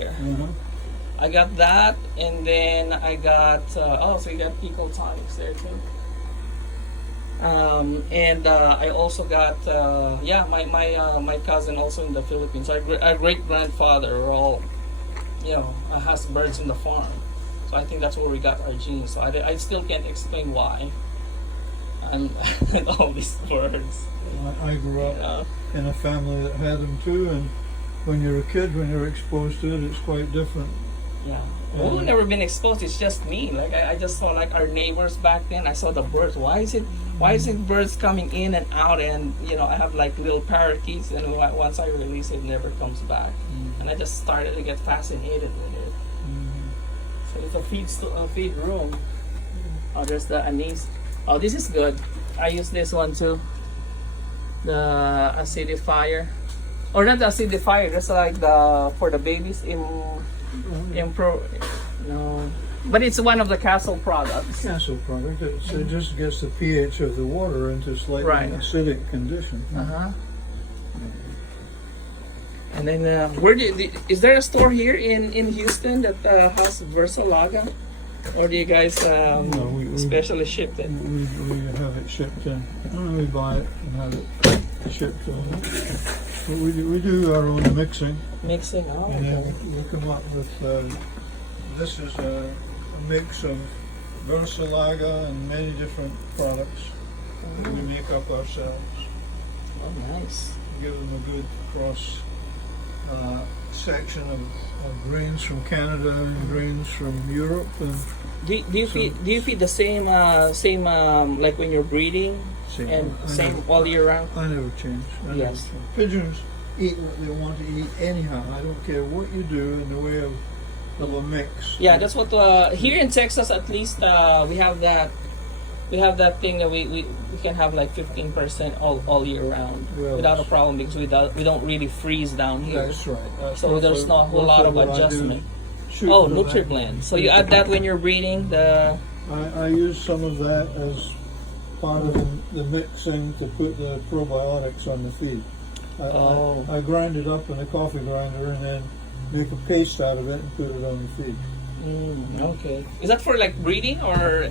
there. Uh-huh. I got that, and then I got so you got pico tonics there too. And I also got my cousin also in the Philippines. Our great grandfather were all has birds in the farm, so I think that's where we got our genes. So I still can't explain why. And all these birds. I grew up in a family that had them too, and when you're a kid, when you're exposed to it, it's quite different. Yeah. We've never been exposed. It's just me. Like I just saw like our neighbors back then. I saw the birds. Why is it birds coming in and out? And I have like little parakeets, and once I release it, it never comes back. And I just started to get fascinated with it. So it's a feed room. Oh, there's the anise. Oh, this is good. I use this one too. The acidifier, or not the acidifier. That's like for the babies no, but it's one of the Castle products. Castle product. It just gets the pH of the water into slightly acidic condition. And then is there a store here in Houston that has Versalaga, or do you guys specially ship it? We have it shipped in. We buy it and have it shipped in. But we do our own mixing. Mixing, oh. And then we come up with this is a mix of Versalaga and many different products that we make up ourselves. Oh, nice. Give them a good cross section of grains from Canada and grains from Europe. And do you feed the same like when you're breeding? Same all year round? I never change. Yes. Pigeons eat what they want to eat anyhow. I don't care what you do in the way of a mix. Yeah, that's what here in Texas at least we have that thing that we can have like 15% all year round without a problem, because we don't really freeze down here. That's right. So there's not a whole lot of adjustment. Oh, NutriBlend. So you add that when you're breeding the. I use some of that as part of the mixing to put the probiotics on the feed. I grind it up in a coffee grinder and then make a paste out of it and put it on the feed. Okay. Is that for like breeding or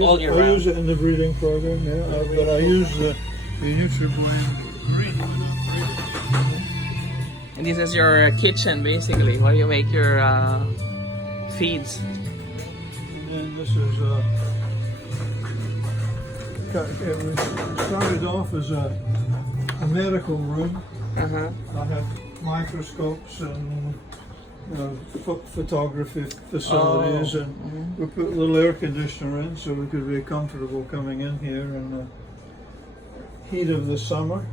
all year round? I use it in the breeding program, but I use the NutriBlend green when I'm breeding. And this is your kitchen basically, where you make your feeds. And then this is it started off as a medical room. I have microscopes and photography facilities, and we put a little air conditioner in so we could be comfortable coming in here in the heat of the summer.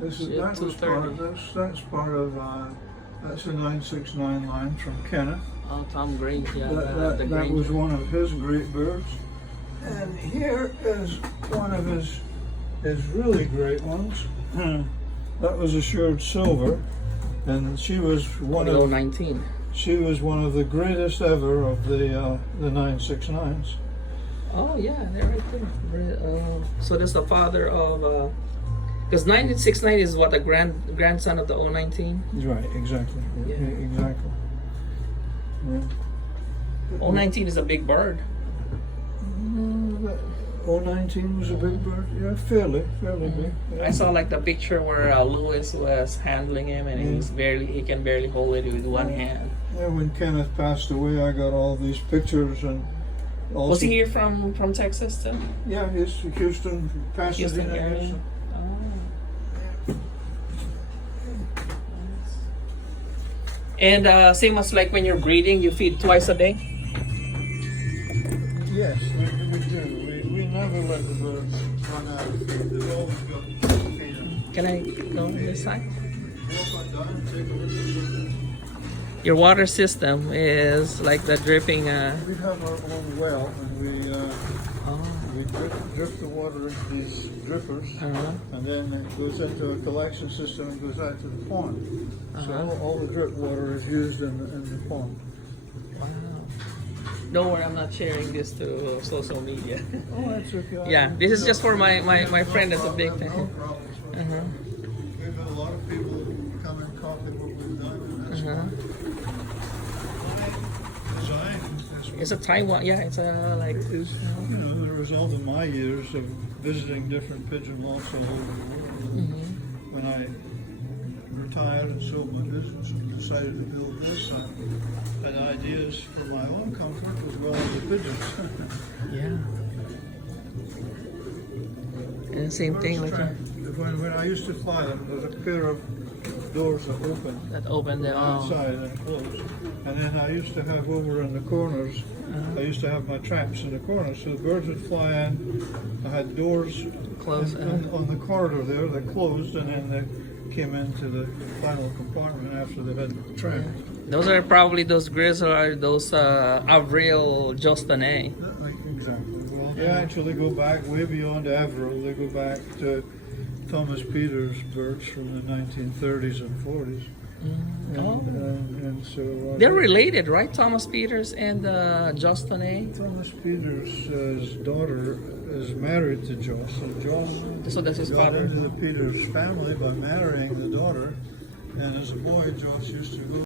That was part of this. That's part of that's a 969 line from Kenneth. Oh, Tom Green, yeah. That was one of his great birds. And here is one of his really great ones. That was assured silver, and she was one of 19. She was one of the greatest ever of the 969s. Oh yeah, they're right there. So that's the father of. Because 1969 is what, a grandson of the 019? Right, exactly. Yeah. Exactly. Yeah. 019 is a big bird. 019 was a big bird, yeah, fairly big. Yeah. I saw like the picture where Lewis was handling him, and he can barely hold it with one hand. Yeah, when Kenneth passed away, I got all these pictures, and also, was he here from Texas too? Yeah, he's Houston, Pasadena. area. And same as like when you're breeding, you feed twice a day? Yes, we do. We never let the birds run out. They've always got to feed them. Can I go on this side? Walk on down and take a look at Your water system is like the dripping. We have our own well, and we drip the water into these drippers, and then it goes into a collection system and goes out to the pond. So all the drip water is used in the pond. Wow. Don't worry, I'm not sharing this to social media. Oh, that's okay. Yeah, this is just for my friend that's a big fan. No problem. We've had a lot of people come and call Uh-huh. Design. It's a Taiwan. Yeah, it's a like. Is the result of my years of visiting different pigeon lofts all over the world. Mm-hmm. When I retired and sold my business and decided to build this, I had ideas for my own comfort as well as the pigeons. Yeah. And the same thing like when I used to fly them, there's a pair of doors that open. that open the Outside and close. And then I used to have over in the corners, I used to have my traps in the corners, so the birds would fly in. I had doors Close, on the corridor there that closed, and then they came into the final compartment after they had trapped. Those are probably those grills or those Avril Jostanet. Exactly. Well, they actually go back way beyond Avril. They go back to Thomas Peters' birds from the 1930s and 40s. And so They're related, right? Thomas Peters and Jostanet. Thomas Peters' daughter is married to Joss, and Joss So that's his got father. into the Peters family by marrying the daughter. And as a boy, Joss used to go